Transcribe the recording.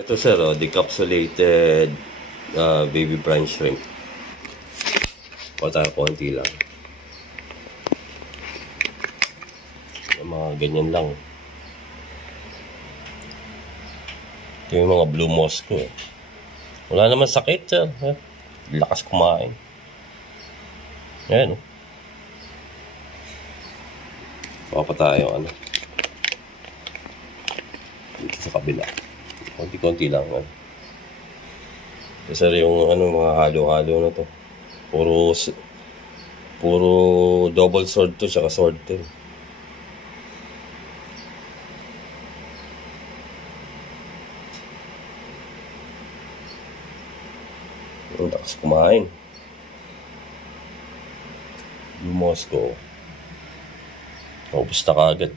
Ito sir, decapsulated baby brine shrimp. O tayo, konti lang. Mga ganyan lang. Ito yung mga blue moss ko eh. Wala naman sakit sir. Lakas kumain. Ayan oh. Baka pa tayo dito sa kabila. Konti-konti lang. Kasi yung mga halo-halo na to. Puro double sword to, tsaka sword to. Ang lakas kumain. Lumos ko. Ubus na kaagad.